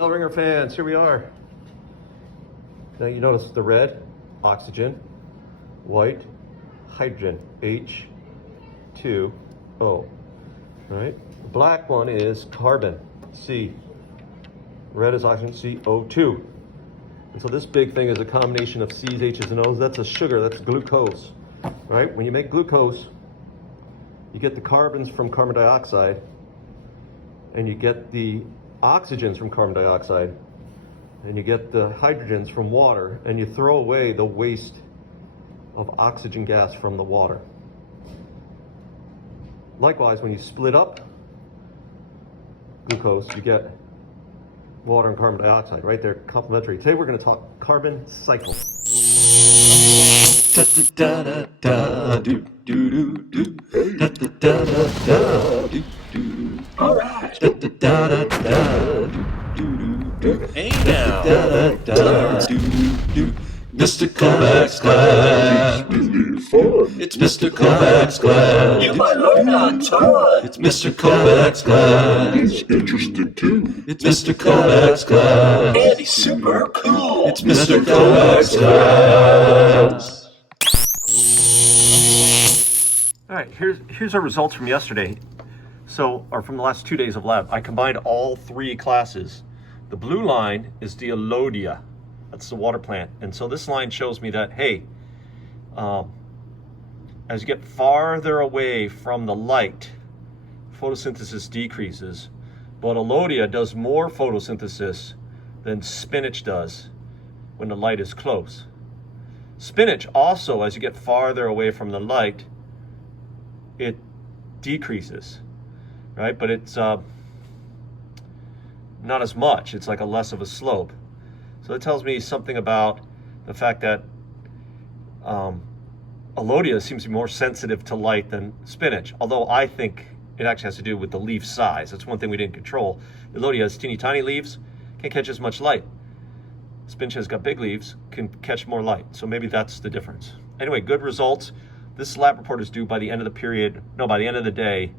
Bellringer fans, here we are. Now you notice the red, oxygen, white, hydrogen, H2O. Right? The black one is carbon, C. Red is oxygen, CO2. And so this big thing is a combination of C's, H's, and O's. That's a sugar, that's glucose. Right? When you make glucose, you get the carbons from carbon dioxide, and you get the oxygens from carbon dioxide, and you get the hydrogens from water, and you throw away the waste of oxygen gas from the water. Likewise, when you split up glucose, you get water and carbon dioxide, right? They're complementary. Today we're going to talk carbon cycle. All right. Hey now. Mr. Kovacs class. It's Mr. Kovacs class. You might learn a ton. It's Mr. Kovacs class. It's interesting too. It's Mr. Kovacs class. And he's super cool. It's Mr. Kovacs class. All right, here's our results from yesterday. Or from the last 2 days of lab. I combined all three classes. The blue line is the Alodia. That's the water plant. And so this line shows me that, hey, as you get farther away from the light, photosynthesis decreases. But Alodia does more photosynthesis than spinach does when the light is close. Spinach also, as you get farther away from the light, it decreases, right? But it's not as much. It's like a less of a slope. So it tells me something about the fact that Alodia seems to be more sensitive to light than spinach, although I think it actually has to do with the leaf size. That's one thing we didn't control. Alodia has teeny tiny leaves, can't catch as much light. Spinach has got big leaves, can catch more light. So maybe that's the difference. Anyway, good results. This lab report is due by the end of the period, no, by the end of the day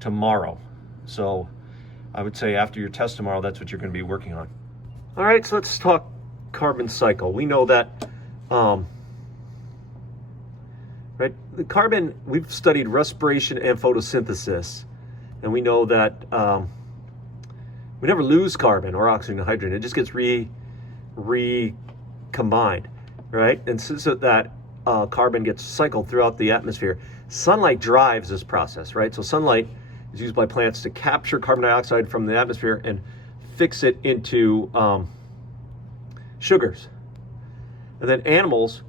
tomorrow. So I would say after your test tomorrow, that's what you're going to be working on. All right, so let's talk carbon cycle. We know that, right, the carbon, we've studied respiration and photosynthesis, and we know that we never lose carbon or oxygen and hydrogen. It just gets recombined, right? And so that carbon gets cycled throughout the atmosphere. Sunlight drives this process, right? So sunlight is used by plants to capture carbon dioxide from the atmosphere and fix it into sugars. And then animals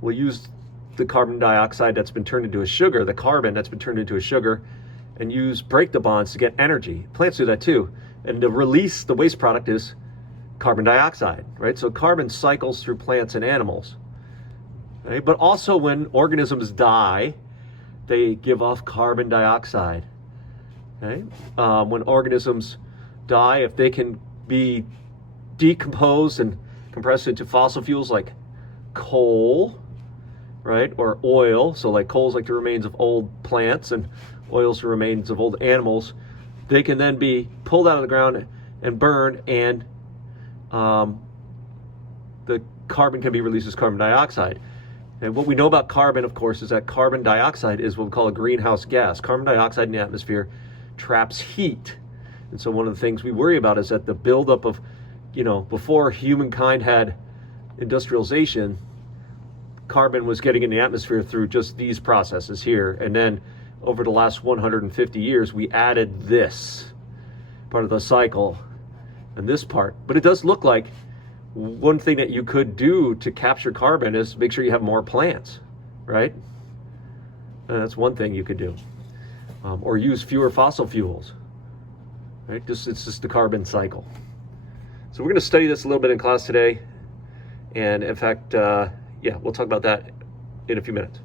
will use the carbon dioxide that's been turned into a sugar, the carbon that's been turned into a sugar, and break the bonds to get energy. Plants do that too. And the release, the waste product is carbon dioxide, right? So carbon cycles through plants and animals. Right? But also when organisms die, they give off carbon dioxide. Okay? When organisms die, if they can be decomposed and compressed into fossil fuels like coal, right, or oil, so like coal's like the remains of old plants and oil's the remains of old animals, they can then be pulled out of the ground and burned, and the carbon can be released as carbon dioxide. And what we know about carbon, of course, is that carbon dioxide is what we call a greenhouse gas. Carbon dioxide in the atmosphere traps heat. And so one of the things we worry about is that the buildup of, before humankind had industrialization, carbon was getting in the atmosphere through just these processes here. And then over the last 150 years, we added this part of the cycle and this part. But it does look like one thing that you could do to capture carbon is make sure you have more plants, right? And that's one thing you could do. Or use fewer fossil fuels, right? It's just the carbon cycle. So we're going to study this a little bit in class today. And in fact, we'll talk about that in a few minutes.